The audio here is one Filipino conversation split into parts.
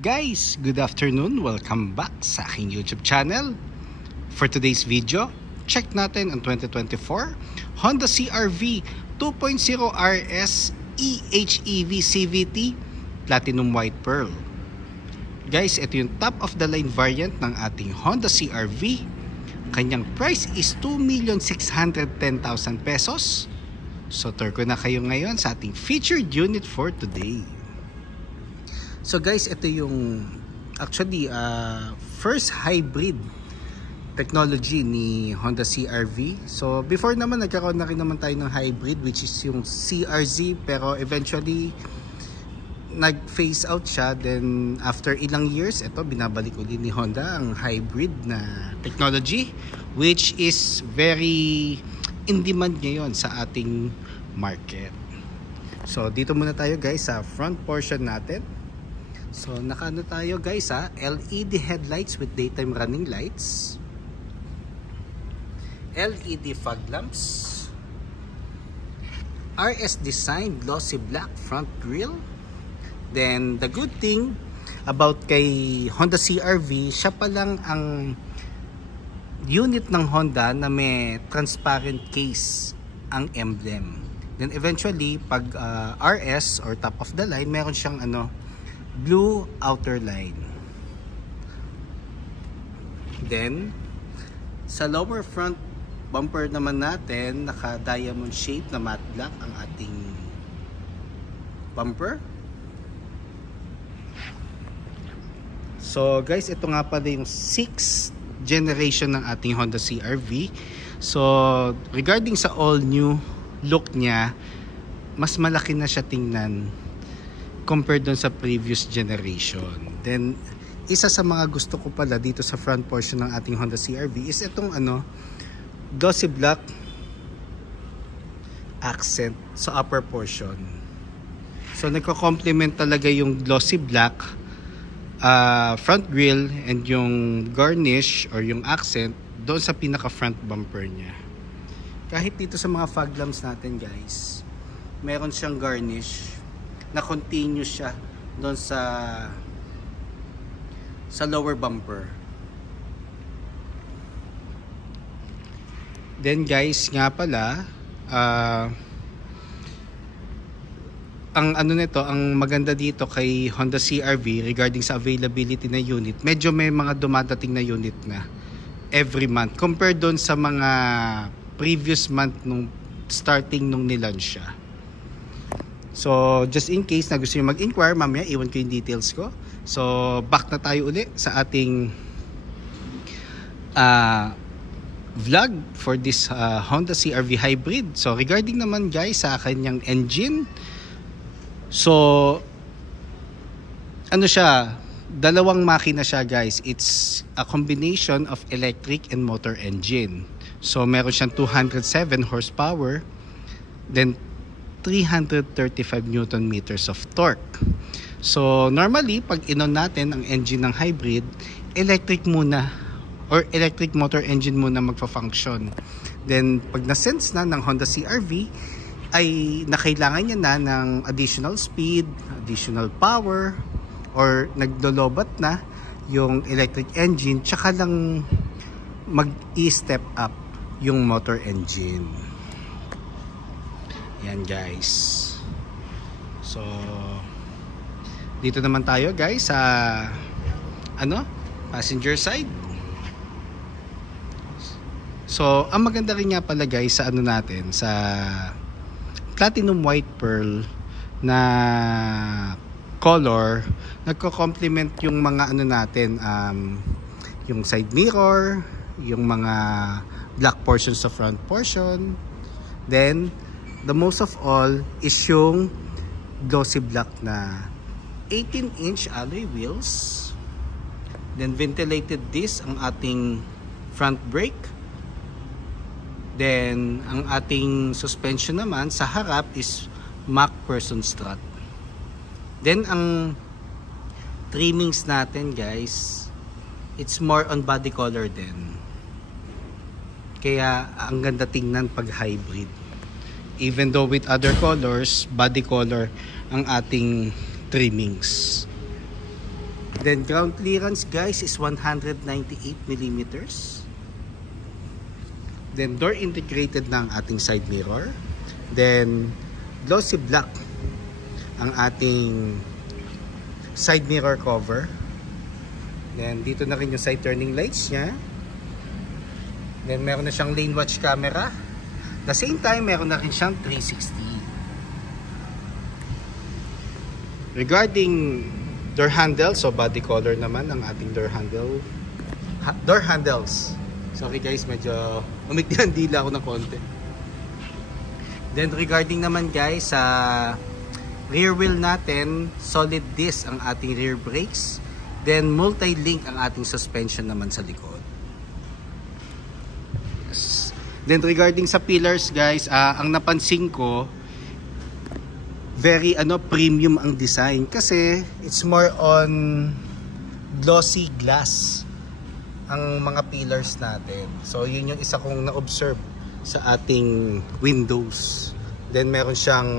Guys, good afternoon. Welcome back sa aking YouTube channel. For today's video, check natin ang 2024 Honda CR-V 2.0 RS eHEV CVT Platinum White Pearl. Guys, ito yung top of the line variant ng ating Honda CR-V. Kanyang price is 2,610,000 pesos. So, tour ko na kayo ngayon sa ating featured unit for today. So guys, ito yung actually first hybrid technology ni Honda CR-V. So before naman nagkaroon na rin naman tayo ng hybrid, which is yung CR-Z, pero eventually nag-phase out siya. Then after ilang years, ito binabalik ulit ni Honda ang hybrid na technology, which is very in demand ngayon sa ating market. So dito muna tayo guys sa front portion natin. So nakaano tayo guys LED headlights with daytime running lights, LED fog lamps, RS design glossy black front grille. Then the good thing about kay Honda CR-V, siya pa lang ang unit ng Honda na may transparent case ang emblem. Then eventually pag RS or top of the line, meron siyang blue outer line. Then sa lower front bumper naman natin, naka diamond shape na matte black ang ating bumper. So guys, ito nga pala yung 6th generation ng ating Honda CR-V. So regarding sa all new look niya, mas malaki na siya tingnan compared dun sa previous generation. Then isa sa mga gusto ko pala dito sa front portion ng ating Honda CR-V is itong glossy black accent sa upper portion. So nagko-complement talaga yung glossy black front grille and yung garnish or yung accent doon sa pinaka front bumper niya. Kahit dito sa mga fog lamps natin guys, meron siyang garnish na continuous siya doon sa lower bumper. Then guys, nga pala ang ang maganda dito kay Honda CR-V regarding sa availability na unit, medyo may mga dumadating na unit na every month compared doon sa mga previous month nung starting nung nilaunch siya. So just in case na gusto niyo mag-inquire, mamaya iwan ko yung details ko. So back na tayo uli sa ating vlog for this Honda CR-V hybrid. So regarding naman guys sa kanyang engine, so siya, dalawang makina siya guys. It's a combination of electric and motor engine. So meron siyang 207 horsepower, then 335 Newton meters of torque. So normally pag inon natin ang engine ng hybrid, electric muna or electric motor engine muna magfa-function. Then pag na-sense na ng Honda CR-V ay nakailangan niya na ng additional speed, additional power, or nagdolobat na yung electric engine, tsaka lang mag-i-step up yung motor engine. Yan guys. So dito naman tayo guys sa passenger side. So ang maganda rin nga pala guys sa natin sa Platinum White Pearl na color, nagko-complement yung mga natin, yung side mirror, yung mga black portions sa front portion. Then the most of all is yung glossy black na 18-inch alloy wheels. Then ventilated disc ang ating front brake. Then ang ating suspension naman sa harap is MacPherson strut. Then ang trimmings natin guys, it's more on body color din. Kaya ang ganda tingnan pag hybrid. Even though with other colors, body color ang ating trimmings. Then ground clearance guys is 198 millimeters. Then door integrated na ang ating side mirror. Then glossy black ang ating side mirror cover. Then dito na rin yung side turning lights niya. Then meron na siyang lane watch camera. The same time meron na rin siyang 360. Regarding door handle, so body color naman ang ating door handles. Sorry guys, medyo umikti ang dila ako ng konti. Then regarding naman guys sa rear wheel natin, solid disc ang ating rear brakes. Then multi-link ang ating suspension naman sa likod. Yes. Then regarding sa pillars guys, ang napansin ko, very premium ang design kasi it's more on glossy glass ang mga pillars natin. So yun yung isa kong na-observe sa ating windows. Then meron siyang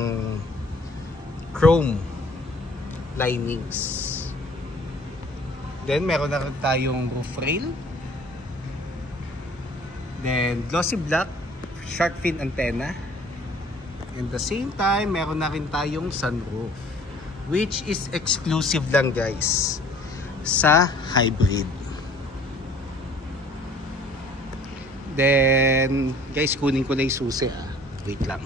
chrome linings. Then meron na rin tayong roof rail. Then glossy black shark fin antenna. And the same time, meron na rin tayong sunroof, which is exclusive lang guys sa hybrid. Then guys, kunin ko na yung susi wait lang.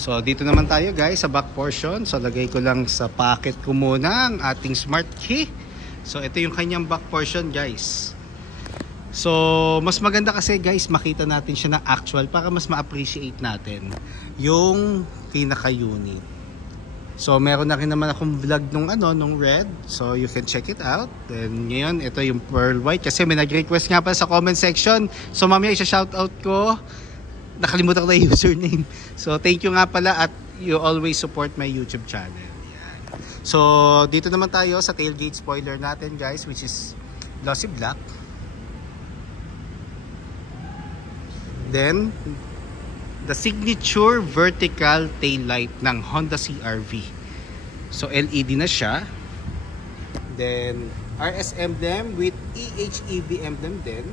So dito naman tayo guys sa back portion. So lagay ko lang sa pocket ko muna ang ating smart key. So ito yung kanyang back portion guys. So mas maganda kasi guys makita natin siya na actual para mas ma-appreciate natin yung pinaka-unit. So meron na rin naman akong vlog nung red. So you can check it out. Then ngayon ito yung pearl white kasi may nag-request nga pa sa comment section. So mamaya i-shoutout ko. Nakalimutan ko na yung username. So thank you nga pala at you always support my YouTube channel. Yan. So dito naman tayo sa tailgate spoiler natin guys, which is glossy black. Then the signature vertical tail light ng Honda CR-V. So LED na siya. Then RS emblem with EHEV emblem din.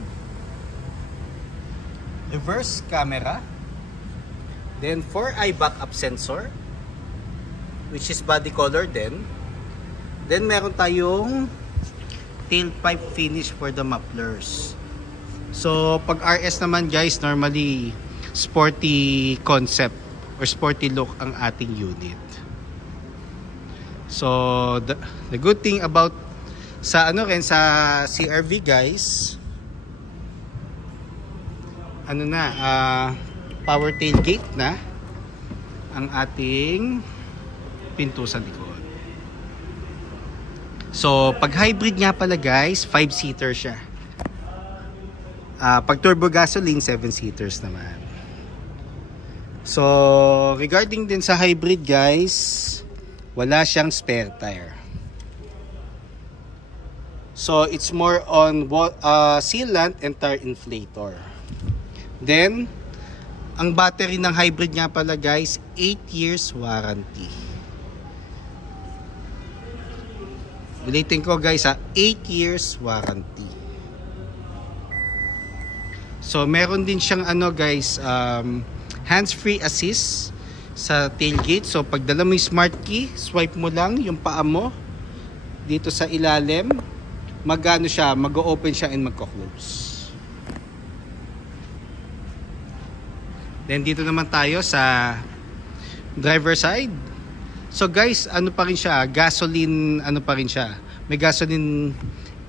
Reverse camera. Then 4-eye backup sensor, which is body color din. Then meron tayong tailpipe finish for the mufflers. So pag RS naman guys, normally sporty concept or sporty look ang ating unit. So the good thing about sa sa CR-V guys, power tailgate na ang ating pinto sa likod. So pag hybrid nga pala guys, 5-seater siya. Pag turbo gasoline, 7-seaters naman. So regarding din sa hybrid guys, wala siyang spare tire. So it's more on sealant and tire inflator. Then ang battery ng hybrid nga pala guys, 8 years warranty. Ulitin ko guys 8 years warranty. So meron din siyang guys, hands-free assist sa tailgate. So pagdala mo yung smart key, swipe mo lang yung paa mo dito sa ilalim, mag-open siya and magko-close. Then dito naman tayo sa driver side. So guys, pa rin siya, gasoline pa rin siya. May gasoline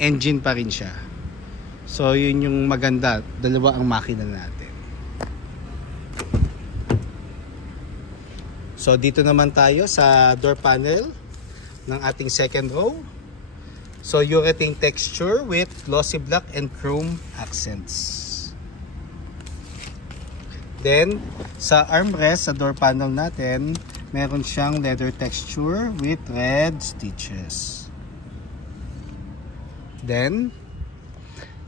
engine pa rin siya. So yun yung maganda, dalawa ang makina natin. So dito naman tayo sa door panel ng ating second row. So urethane texture with glossy black and chrome accents. Then sa armrest sa door panel natin, meron siyang leather texture with red stitches. Then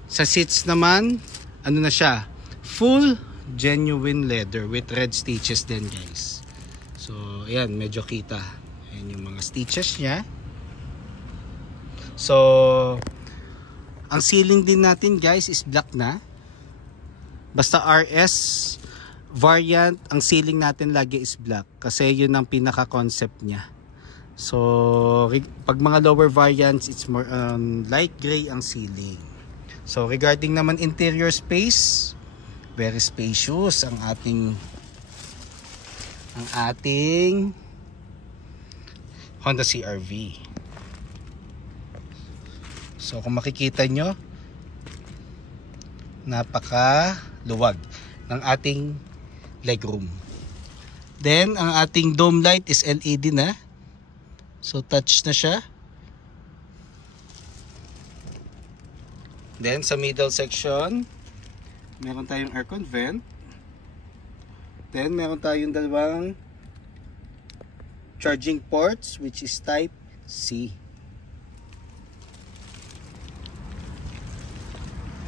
sa seats naman, na siya, full genuine leather with red stitches din guys. So ayan, medyo kita. Ayan yung mga stitches niya. So ang ceiling din natin guys is black na. Basta RS variant, ang ceiling natin lagi is black kasi yun ang pinaka concept niya. So pag mga lower variants, it's more light gray ang ceiling. So regarding naman interior space, very spacious ang ating Honda CR-V. So kung makikita nyo, napaka luwag ng ating legroom. Then ang ating dome light is LED na. So touch na siya. Then sa middle section, meron tayong aircon vent. Then meron tayong dalawang charging ports which is type C.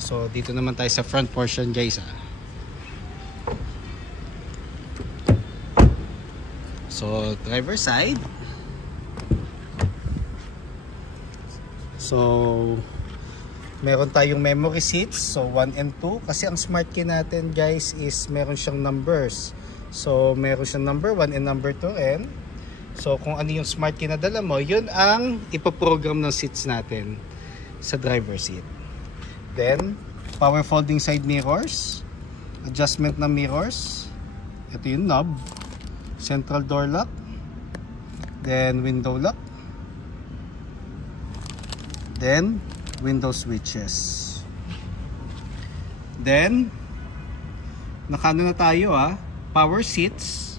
So dito naman tayo sa front portion guys. So driver side. So meron tayong memory seats, so 1 and 2 kasi ang smart key natin guys is meron siyang numbers. So meron siyang number 1 and number 2 and so kung ano yung smart key na dala mo, yun ang ipoprogram ng seats natin sa driver seat. Then power folding side mirrors, adjustment ng mirrors, ito yung knob, central door lock, then window lock, then window switches. Then nakano na tayo power seats,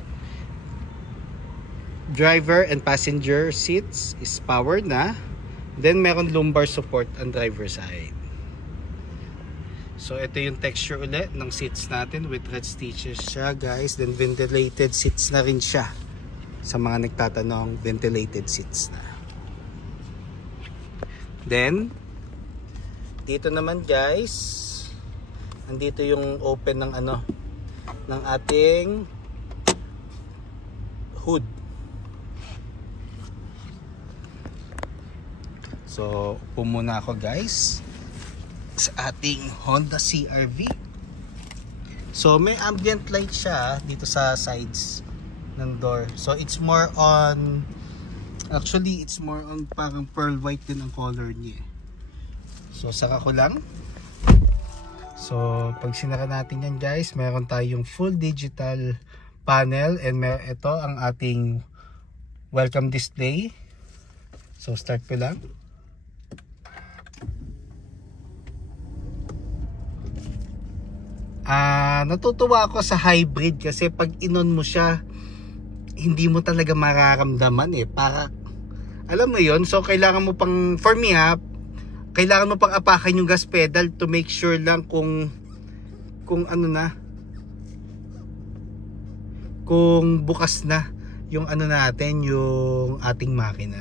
driver and passenger seats is powered na. Then meron lumbar support ang driver side. So ito yung texture ulit ng seats natin with red stitches siya guys. Then ventilated seats na rin siya. Sa mga nagtatanong, ventilated seats na. Then dito naman guys, andito yung open ng ng ating hood. So upo muna ako guys sa ating Honda CR-V. So may ambient light siya dito sa sides ng door. So it's more on, actually it's more on parang pearl white din ang color niya. So saka ko lang. So pag sinara natin yan guys, meron tayong full digital panel and ito ang ating welcome display. So start ko lang. Natutuwa ako sa hybrid kasi pag inon mo siya, hindi mo talaga mararamdaman para alam mo yon. So kailangan mo pang, for me kailangan mo pang apakan yung gas pedal to make sure lang kung bukas na yung natin, yung ating makina.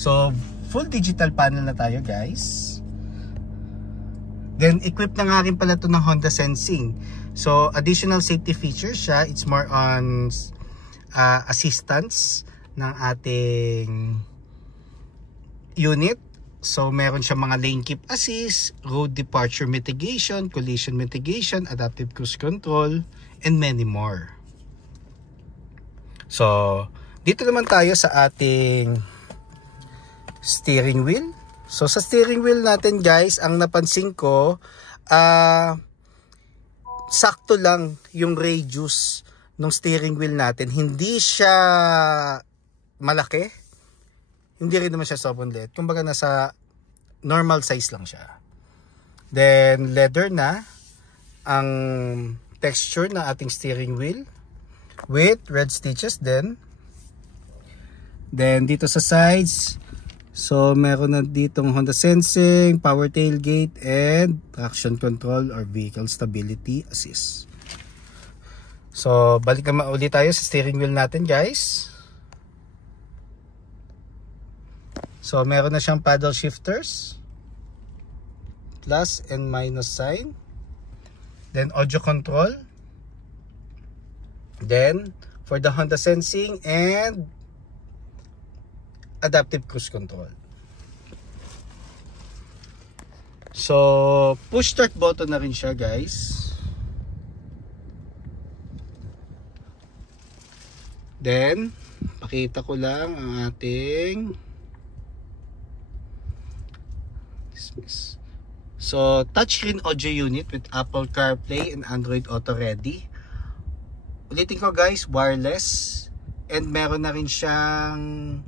So full digital panel na tayo guys. Then equipped na nga rin pala ito ng Honda Sensing. So additional safety features siya. It's more on assistance ng ating unit. So meron siya mga lane keep assist, road departure mitigation, collision mitigation, adaptive cruise control, and many more. So dito naman tayo sa ating steering wheel. So sa steering wheel natin guys, ang napansin ko, sakto lang yung radius ng steering wheel natin. Hindi siya malaki, hindi rin naman siya sobrang liit. Kumbaga nasa normal size lang siya. Then leather na ang texture na ating steering wheel with red stitches din. Then dito sa sides, so meron na ditong Honda Sensing, power tailgate, and traction control or vehicle stability assist. So balik naman ulit tayo sa steering wheel natin guys. So meron na siyang paddle shifters, plus and minus sign. Then audio control. Then for the Honda sensing and adaptive cruise control. So push start button na rin siya, guys. Then pakita ko lang ang ating so touchscreen audio unit with Apple CarPlay and Android Auto Ready. Ulitin ko, guys, wireless, and meron na rin siyang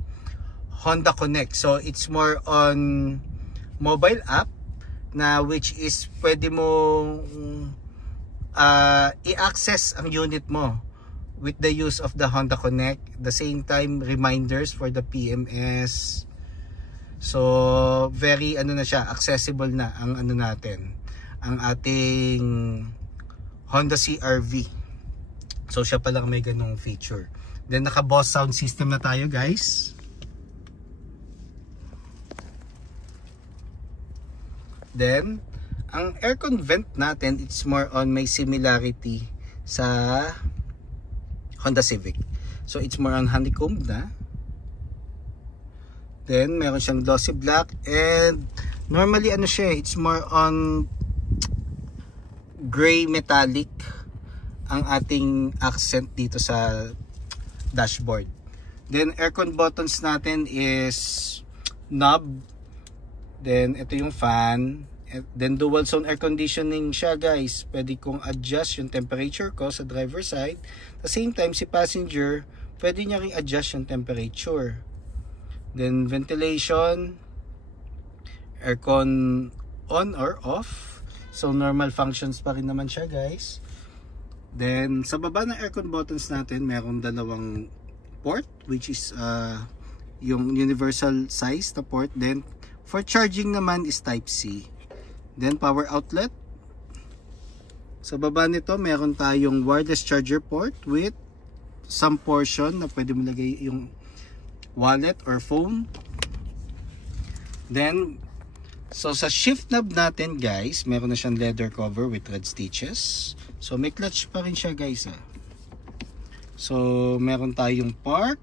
Honda Connect. So it's more on mobile app na which is pwede mo i-access ang unit mo with the use of the Honda Connect. The same time, reminders for the PMS. So very na siya, accessible na ang natin, ang ating Honda CR-V. So siya pa lang may ganung feature. Then naka Bose sound system na tayo, guys. Then ang aircon vent natin, it's more on may similarity sa Honda Civic. So it's more on honeycombed na. Then meron siyang glossy black, and normally siya, it's more on gray metallic ang ating accent dito sa dashboard. Then aircon buttons natin is knob. Then ito yung fan. Then dual zone air conditioning siya, guys. Pwede kong adjust yung temperature ko sa driver side. At the same time, si passenger, pwede niya ring adjust yung temperature. Then ventilation, aircon on or off. So normal functions pa rin naman siya, guys. Then sa baba ng aircon buttons natin, meron dalawang port, which is yung universal size na port. Then for charging naman is type C. Then power outlet. Sa baba nito, meron tayong wireless charger port with some portion na pwede mo lagay yung wallet or phone. Then so sa shift knob natin, guys, meron na siyang leather cover with red stitches. So may clutch pa rin siya, guys. So meron tayong park,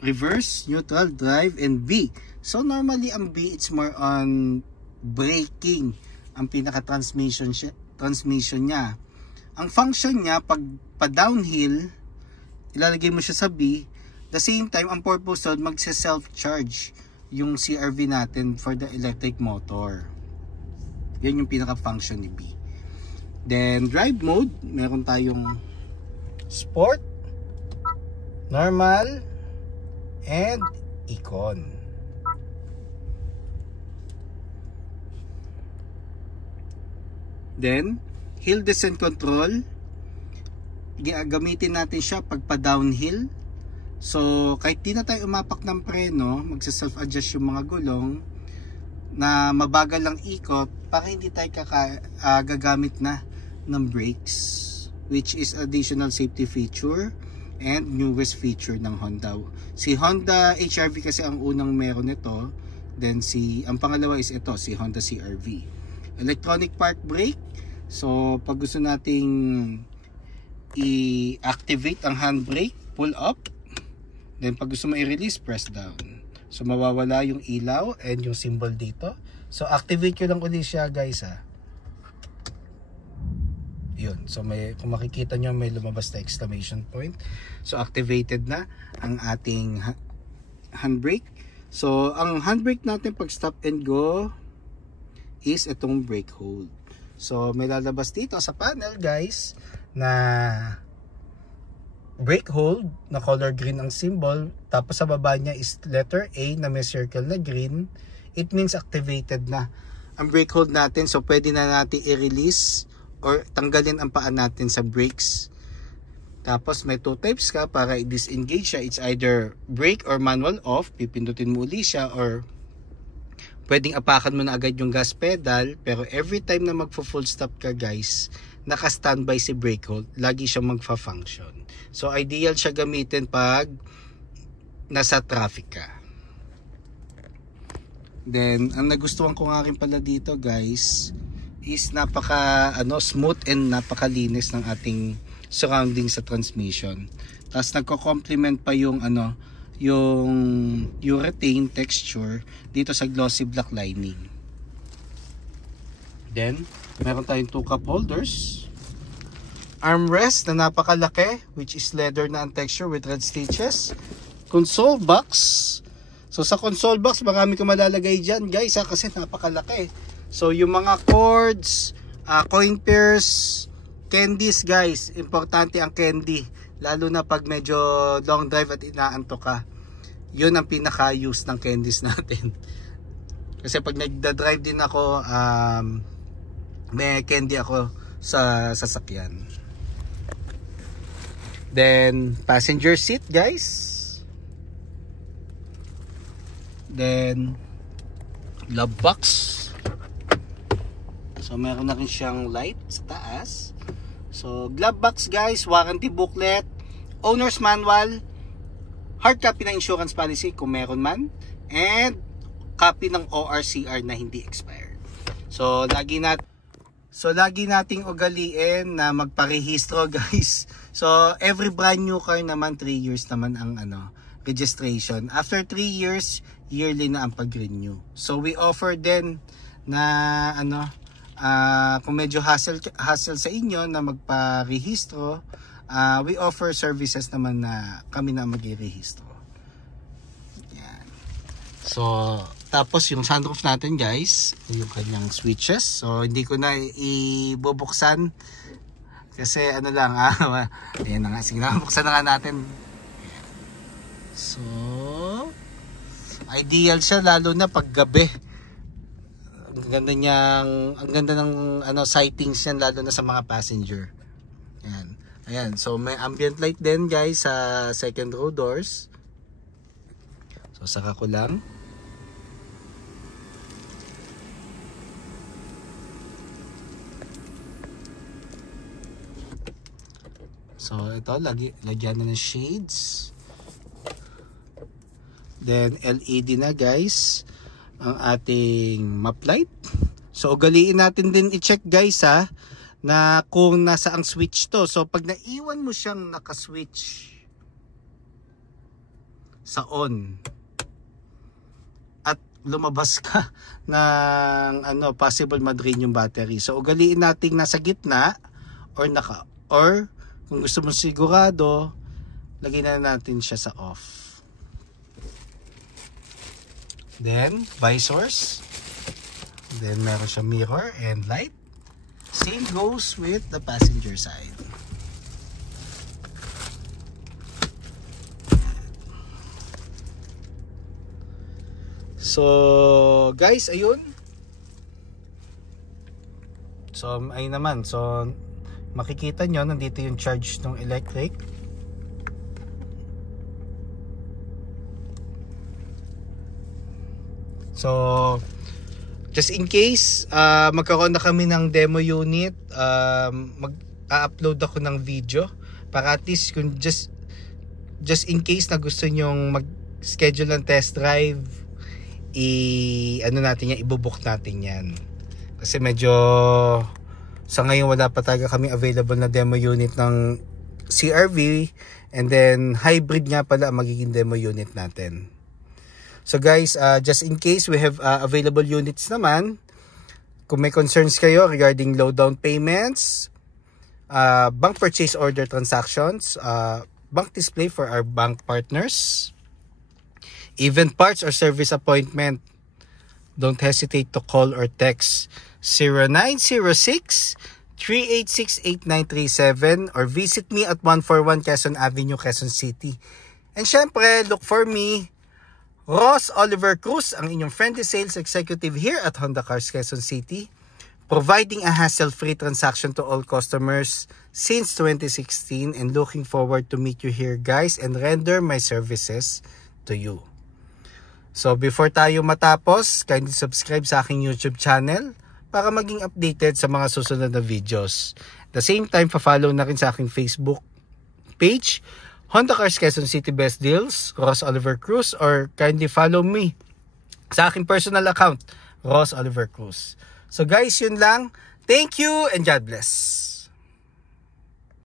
reverse, neutral, drive, and B. So normally ang B, it's more on braking, ang pinaka transmission niya. Ang function niya, pag pa downhill, ilalagay mo siya sa B. The same time, ang purpose doon, magse-self charge yung CR-V natin for the electric motor. Yan yung pinaka function ni B. Then drive mode, meron tayong sport, normal, and econ. Then hill descent control, gagamitin natin siya pag pa downhill. So kahit di na tayo umapak ng preno, magsa-self adjust yung mga gulong na mabagal lang ikot para hindi tayo gagamit na ng brakes, which is additional safety feature and newest feature ng Honda. Si Honda HR-V kasi ang unang meron nito. Then ang pangalawa is ito, si Honda CR-V. Electronic park brake. So pag gusto nating i-activate ang handbrake, pull up. Then pag gusto mo i-release, press down. So mawawala yung ilaw and yung symbol dito. So activate ko lang ulit siya, guys, Yun. So kung makikita nyo, may lumabas na exclamation point. So activated na ang ating handbrake. So ang handbrake natin pag stop and go is itong brake hold. So may lalabas dito sa panel, guys, na brake hold na color green ang symbol. Tapos sa baba niya is letter A na may circle na green. It means activated na ang brake hold natin. So pwede na natin i-release or tanggalin ang paa natin sa brakes. Tapos may two types ka para i-disengage siya. It's either brake or manual off. Pipindutin mo uli siya, or pwedeng apakan mo na agad yung gas pedal. Pero every time na magpo-full stop ka, guys, naka-standby si brake hold. Lagi siyang magfa-function. So ideal siya gamitin pag nasa traffic ka. Then ang nagustuhan ko nga rin pala dito guys is napaka smooth and napakalinis ng ating surroundings sa transmission. Tapos nagko-complement pa yung yung urethane texture dito sa glossy black lining. Then meron tayong 2 cup holders, armrest na napakalaki which is leather na ang texture with red stitches, console box. So sa console box marami kang malalagay dyan guys kasi napakalaki. So yung mga cords, coin pairs, candies guys, importante ang candy lalo na pag medyo long drive at inaantok ka. Yun ang pinaka-use ng candies natin. Kasi pag nagda-drive din ako, may candy ako sa sasakyan. Then passenger seat guys. Then glove box. So meron na rin siyang light sa taas. So glove box guys, warranty booklet, owner's manual, hard copy ng insurance policy kung meron man, and copy ng ORCR na hindi expired. So lagi nating ugaliin na magparehistro guys. So every brand new car naman 3 years naman ang registration. After 3 years, yearly na ang pag-renew. So we offer din na kung medyo hassle sa inyo na magparehistro, we offer services naman na kami na mag-rehistro. Yan. So tapos yung sunroof natin guys, yung kanyang switches. So hindi ko na ibubuksan kasi lang ayan na nga, sige na, buksan na nga natin. So ideal siya lalo na pag gabi. Ang ganda ng sightings niyan lalo na sa mga passenger. Ayan, so may ambient light din guys sa second row doors. So saka ko lang. So ito, lagyan na ng shades. Then LED na guys ang ating map light. So ugaliin natin din i-check guys na kung nasa ang switch to. So pag naiwan mo siyang naka-switch sa on at lumabas ka ng possible ma-drain yung battery. So ugaliin natin nasa gitna or kung gusto mo sigurado, lagyan na natin siya sa off. Then visors. Then meron siya mirror and light. Same goes with the passenger side. So guys, ayun. So ayun naman. So makikita nyo nandito yung charge ng electric. So just in case magkaroon na kami ng demo unit, mag-upload ako ng video para at least kung just in case na gusto nyong mag-schedule ng test drive, ibubook natin yan. Kasi medyo sa ngayon wala pa talaga kami available na demo unit ng CR-V, and then hybrid nga pala ang magiging demo unit natin. So guys, just in case we have available units naman, kung may concerns kayo regarding low down payments, bank purchase order transactions, bank display for our bank partners, even parts or service appointment, don't hesitate to call or text 0906-386-8937 or visit me at 141 Quezon Avenue, Quezon City. And syempre, look for me, Ross Oliver Cruz, ang inyong friendly sales executive here at Honda Cars Quezon City, providing a hassle-free transaction to all customers since 2016, and looking forward to meet you here guys and render my services to you. So before tayo matapos, kindly subscribe sa aking YouTube channel para maging updated sa mga susunod na videos. At the same time, pa-follow na rin sa aking Facebook page, Honda Cars Quezon City Best Deals, Ross Oliver Cruz, or kindly follow me sa aking personal account, Ross Oliver Cruz. So guys, yun lang. Thank you and God bless.